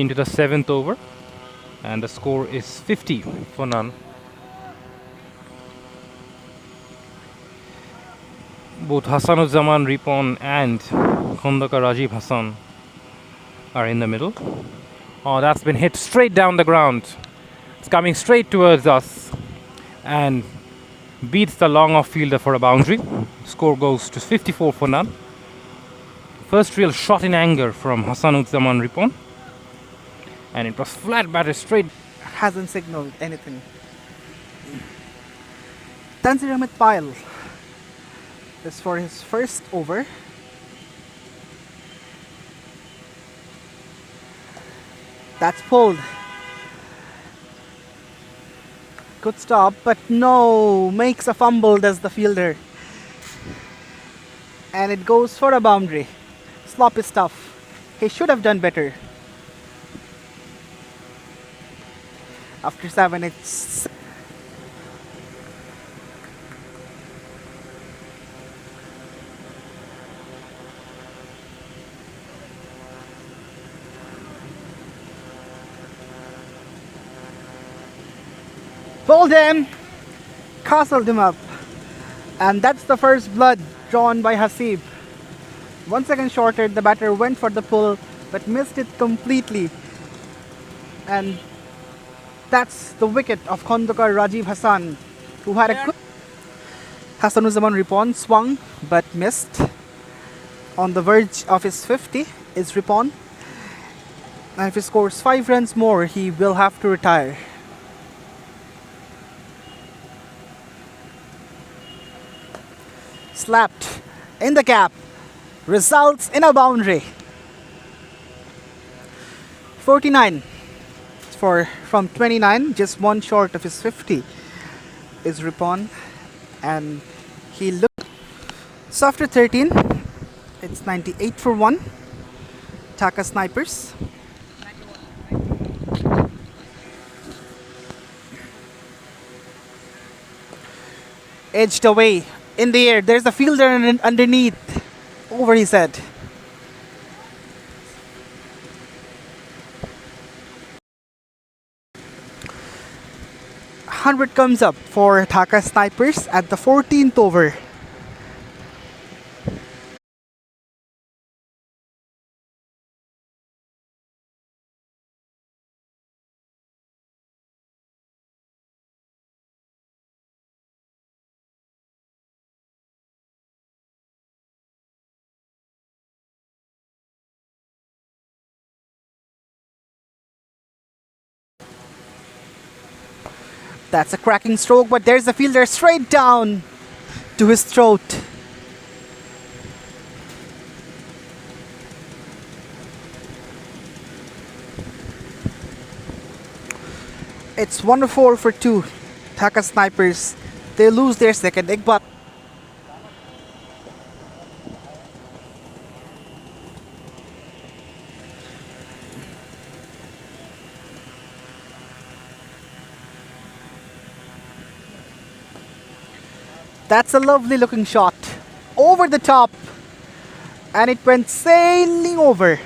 into the 7th over, and the score is 50 for none. Both Hasanuzzaman Ripon and Khondaka Rajiv Hassan are in the middle. Oh, that's been hit straight down the ground. It's coming straight towards us and beats the long off fielder for a boundary. Score goes to 54 for none. First real shot in anger from Hasanuzzaman Ripon, and it was flat batted straight. Hasn't signaled anything. Tanzir Ahmed Pyle is for his first over. That's pulled. Good stop, but no, makes a fumble, does the fielder. And it goes for a boundary. Sloppy stuff. He should have done better. After 7, it's pulled him, castled him up, and that's the first blood drawn by Hasib. 1 second shorter, the batter went for the pull but missed it completely, and that's the wicket of Khondaka Rajiv Hassan, who had a good... Hasanuzzaman Ripon swung but missed. On the verge of his 50 is Ripon, and if he scores 5 runs more, he will have to retire. Slapped in the gap, results in a boundary. 49 from 29, just 1 short of his 50 is Ripon, and he looked. So after 13, it's 98 for 1. Dhaka Snipers. Edged away in the air. There's a fielder underneath. Over his head. $100 comes up for Dhaka Snipers at the 14th over. That's a cracking stroke, but there's a fielder straight down to his throat. It's 104 for 2. Dhaka Snipers, they lose their second egg, but that's a lovely looking shot over the top, and it went sailing over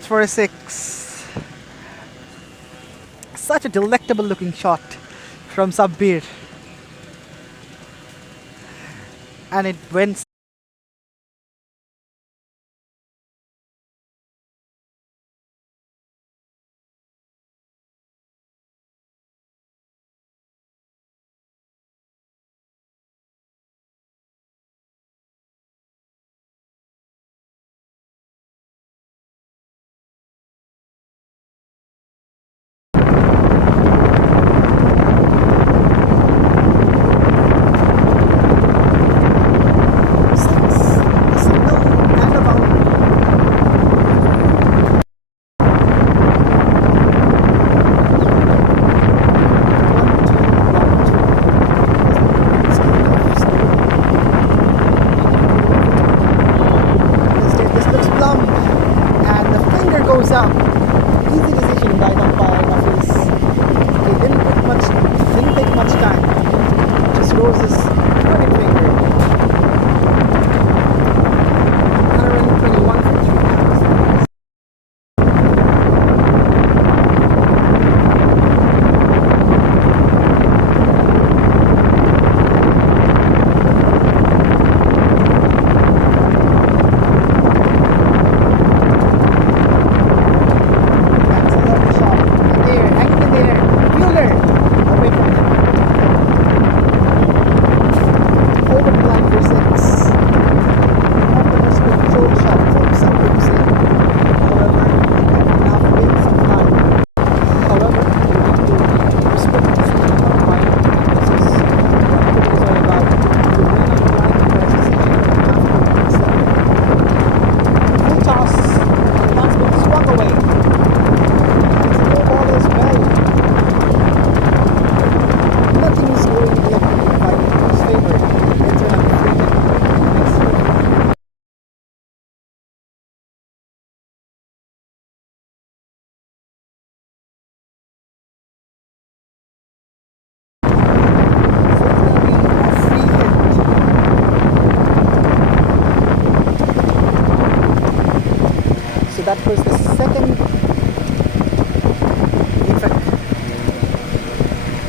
for a 6. Such a delectable looking shot from Sabbir, and it went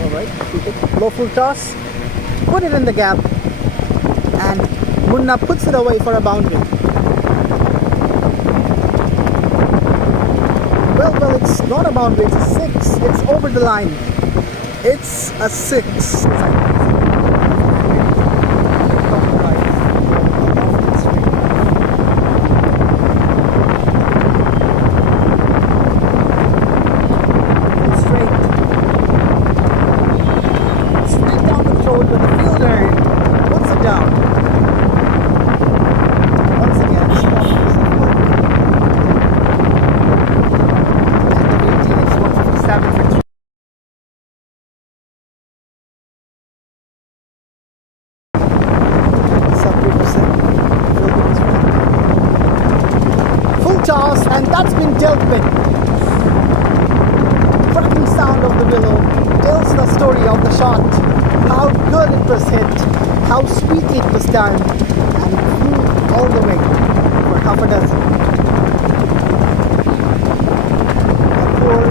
Alright, keep it. Low full toss. Put it in the gap. And Munna puts it away for a boundary. Well, it's not a boundary, it's a 6. It's over the line. It's a 6. Toss, and that's been dealt with. Cracking sound of the willow tells the story of the shot, how good it was hit, how sweetly it was timed, and it flew all the way for half a dozen. A poor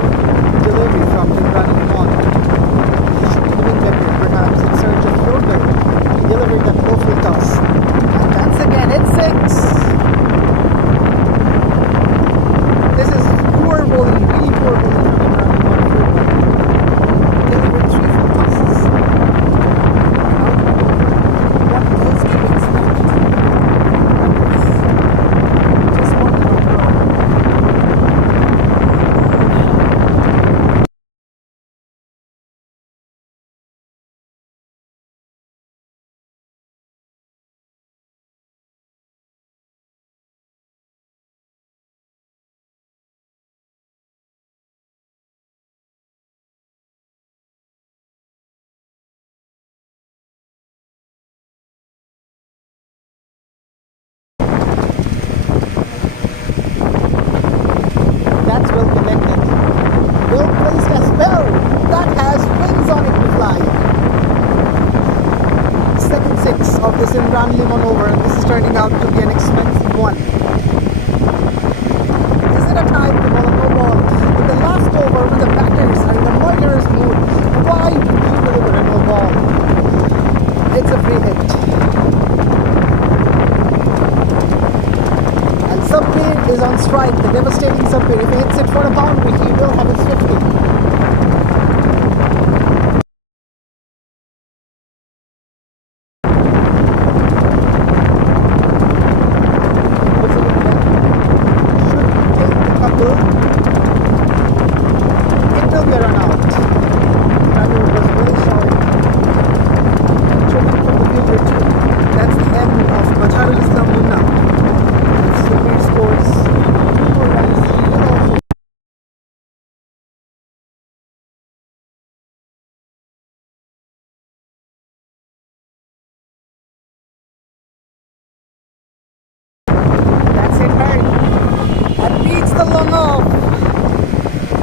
delivery from Imran Imam. He should be doing better, perhaps in search of Roadwell. He delivered that low full toss. And once again, it's 6. This is poor bowling, really poor bowling from Imran. Delivered 3 full tosses. What else can we expect? Just one more. That's well connected. Well placed as well. That has wings on it to fly. Second 6 of this Imran Limon over, and this is turning out to be an expensive one. Is it a tie with the ball or no ball? In the last over, when the batters are in a murderous mood, why would you deliver a no ball? It's a free hit. Sabbir is on strike, the devastating Sabbir. If he hits it for a boundary, he will have his 50.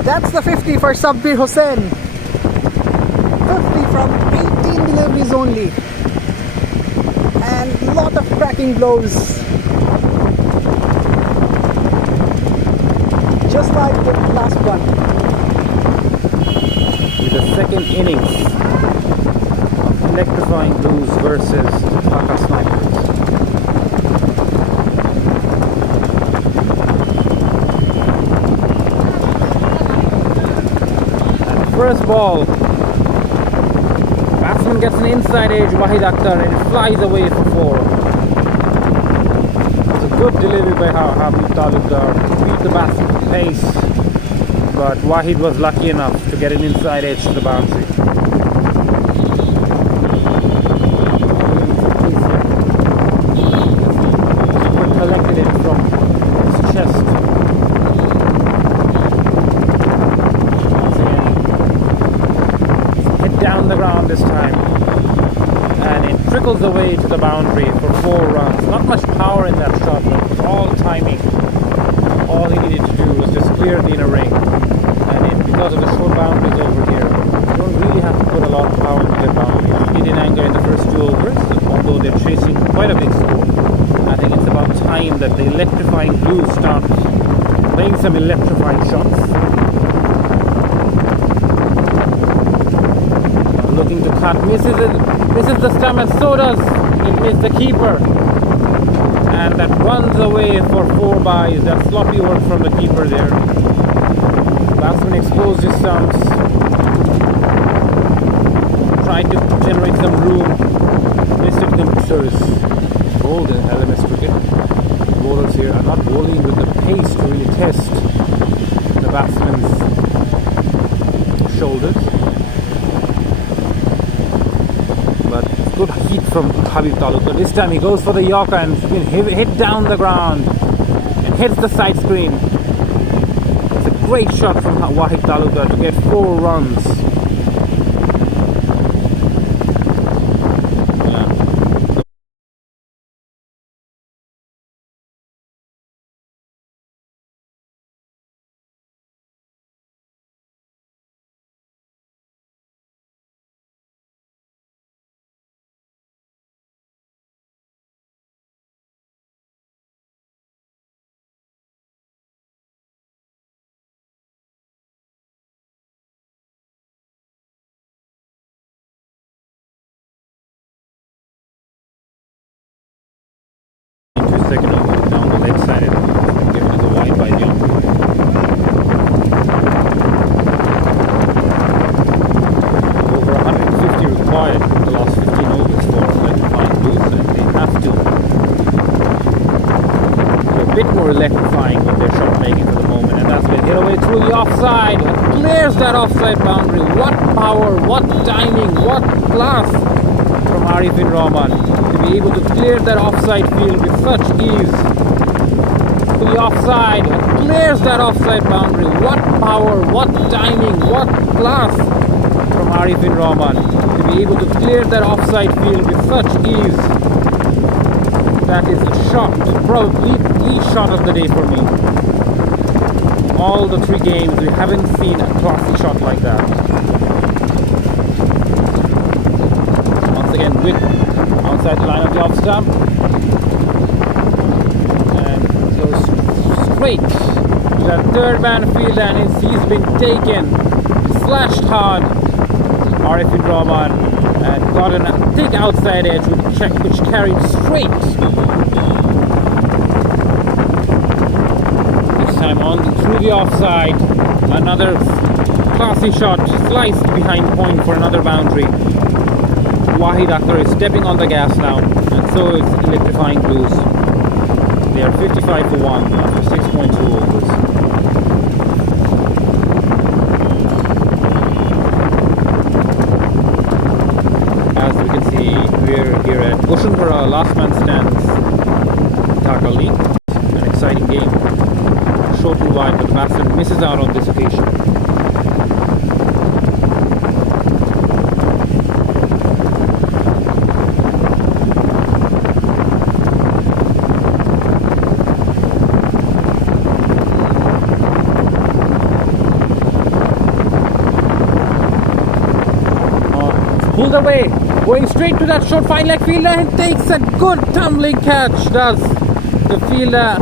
That's the 50 for Sabbir Hossain. 50 from 18 deliveries only. And lot of cracking blows. Just like the last one. With the second innings of Electrifying Bluez versus Dhaka Snipers. First ball, batsman gets an inside edge, Wahid Akhtar, and it flies away for 4. It's a good delivery by Habib Talukdar to beat the batsman's pace, but Wahid was lucky enough to get an inside edge to the boundary. Super collected it from his chest. Down the ground this time, and it trickles away to the boundary for 4 runs. Not much power in that shot, but it was all timing. All he needed to do was just clear the inner ring, and because of the short boundaries over here, you don't really have to put a lot of power into their boundaries. He did anger in the first 2 overs, although they're chasing quite a big score. I think it's about time that the Electrifying Bluez starts playing some electrifying shots. Looking to cut, misses the stump, and so does it miss the keeper. And that runs away for 4 byes. That sloppy work from the keeper there. Batsman exposed his stumps. Tried to generate some room. Missed it computers. Bowled in LMS cricket. Bowlers here are not bowling with the pace to really test the batsman's shoulders. But good heat from Habib Talukar. This time he goes for the Yorker and hit down the ground and hits the side screen. It's a great shot from Wahid Talukar to get 4 runs. Second over down the leg side and given as a wide by the umpire. Over 150 required in the last 15 overs for Electrifying Bluez, and they have to do a bit more electrifying with their shot making for the moment, and that's been hit away through the offside. It clears that offside boundary. What power, what timing, what class from Arifin Rahman to be able to clear that offside field with such ease. To the offside, it clears that offside boundary. What power, what timing, what class from Arifin Rahman to be able to clear that offside field with such ease. That is a shot, probably the shot of the day for me. All the 3 games we haven't seen a classy shot like that. Again, with outside the line of the off stump, and goes straight to that third man field, and he's been taken, slashed hard. Arifin Rahman and got a thick outside edge which carried straight. This time on through the offside, another classy shot, sliced behind point for another boundary. Wahid Akhtar is stepping on the gas now, and so is Electrifying Bluez. They are 55 for 1 after 6.2 overs. As we can see, we're here at Boshanpura LastManStands Dhaka League. An exciting game. Short and wide, but the batsman misses out on this occasion. Pulled away, going straight to that short fine leg fielder, and takes a good tumbling catch, does the fielder.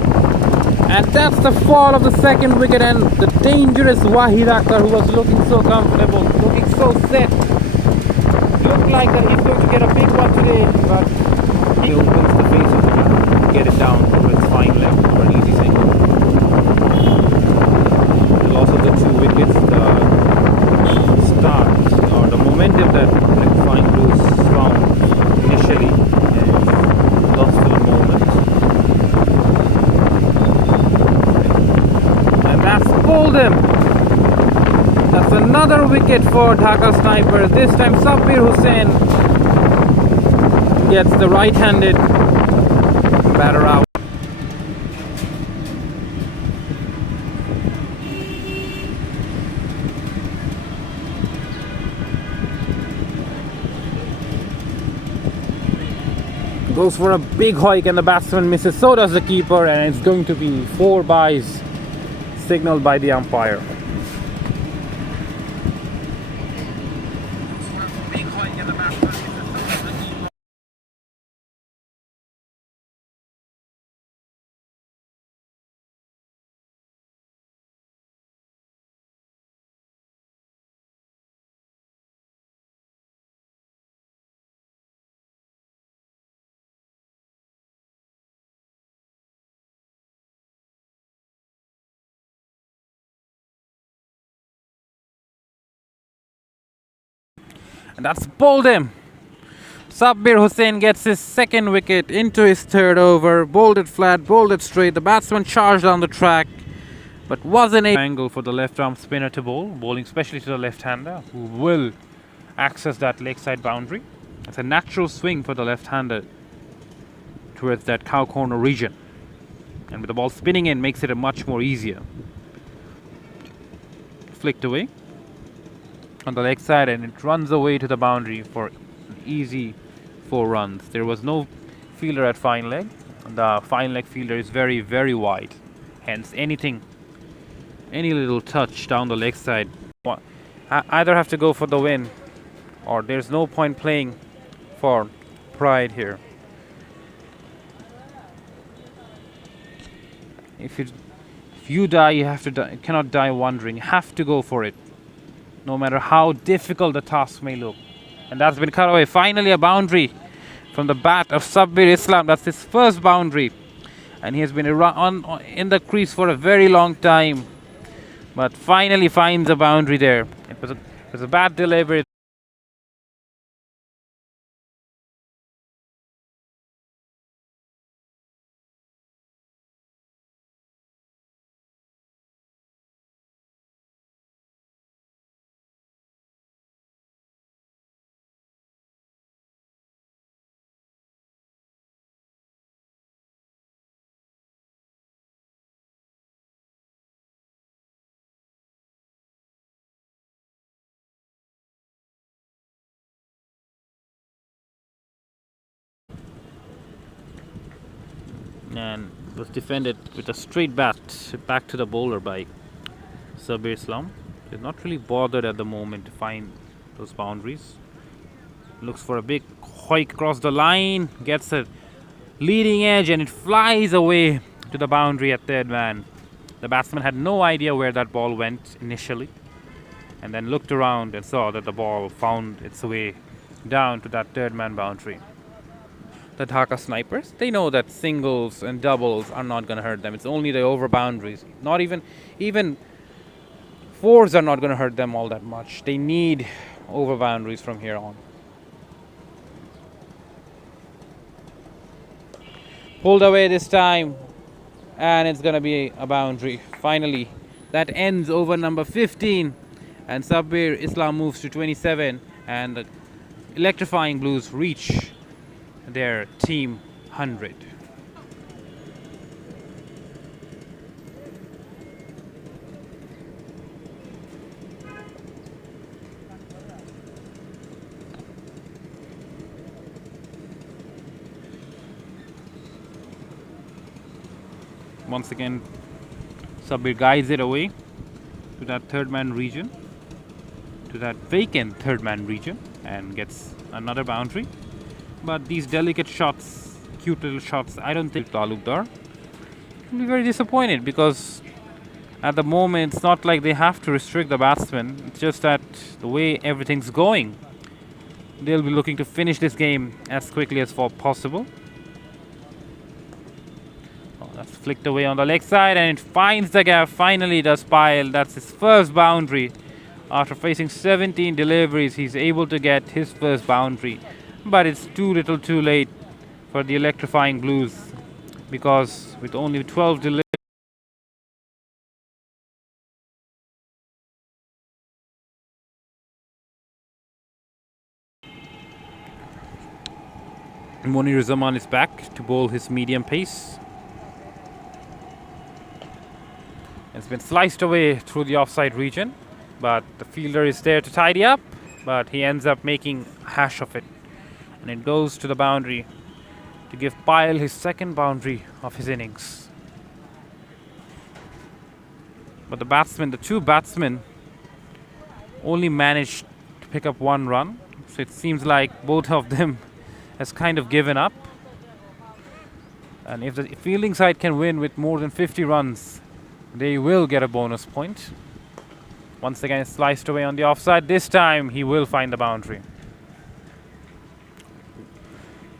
And that's the fall of the second wicket, and the dangerous Wahid Akhtar, who was looking so comfortable, looking so set. Looked like that he's going to get a big one today, but he opens the face of the wicket to get it down with its fine leg for an easy single. The loss of the 2 wickets, the start or the momentum that Electrifying Bluez found initially is lost for the moment. And that's pulled him. That's another wicket for Dhaka Snipers. This time Sabbir Hussain gets the right-handed batter out. Goes for a big hike and the batsman misses, so does the keeper, and it's going to be 4 byes signaled by the umpire. And that's bowled him. Sabbir Hussain gets his second wicket into his third over. Bowled it flat, bowled it straight. The batsman charged down the track, but wasn't able. Angle for the left arm spinner to bowl, bowling especially to the left-hander, who will access that leg side boundary. It's a natural swing for the left-hander towards that cow corner region. And with the ball spinning in, makes it a much more easier. Flicked away on the leg side, and it runs away to the boundary for an easy 4 runs. There was no fielder at fine leg. The fine leg fielder is very, very wide. Hence, any little touch down the leg side, either have to go for the win, or there's no point playing for pride here. If you die, you have to die. Cannot die wondering. You have to go for it, no matter how difficult the task may look. And that's been cut away. Finally, a boundary from the bat of Sabbir Islam. That's his first boundary, and he has been in the crease for a very long time, but finally finds a boundary there. It was a bad delivery. And was defended with a straight bat back to the bowler by Sabbir Islam. They're not really bothered at the moment to find those boundaries. Looks for a big hoik across the line, gets a leading edge, and it flies away to the boundary at third man. The batsman had no idea where that ball went initially, and then looked around and saw that the ball found its way down to that third man boundary. The Dhaka snipers, they know that singles and doubles are not going to hurt them. It's only the over boundaries. Not even fours are not going to hurt them all that much. They need over boundaries from here on. Pulled away this time, and it's going to be a boundary. Finally, that ends over number 15, and Sabbir Islam moves to 27, and the Electrifying Bluez reach their team 100. Once again, Sabbir guides it away to that third man region, to that vacant third man region, and gets another boundary. But these delicate shots, cute little shots, I don't think Talukdar will be very disappointed, because at the moment it's not like they have to restrict the batsman. It's just that the way everything's going, they'll be looking to finish this game as quickly as possible. Oh, that's flicked away on the leg side, and it finds the gap. Finally does Payal. That's his first boundary. After facing 17 deliveries, he's able to get his first boundary. But it's too little too late for the Electrifying Bluez, because with only 12 deliveries, Monir Zaman is back to bowl his medium pace. It's been sliced away through the offside region, but the fielder is there to tidy up, but he ends up making a hash of it. And it goes to the boundary to give Payal his second boundary of his innings. But the two batsmen only managed to pick up 1 run. So it seems like both of them has kind of given up. And if the fielding side can win with more than 50 runs, they will get a bonus point. Once again, sliced away on the offside. This time he will find the boundary.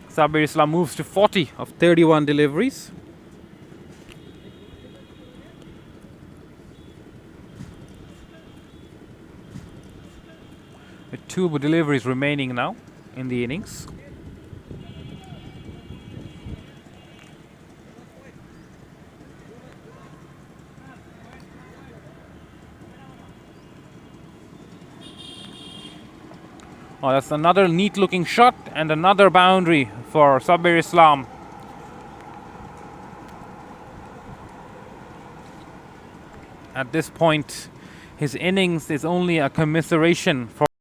Sabbir Islam moves to 40 of 31 deliveries. with 2 deliveries remaining now in the innings. Oh, that's another neat looking shot and another boundary for Sabir Islam. At this point, his innings is only a commiseration for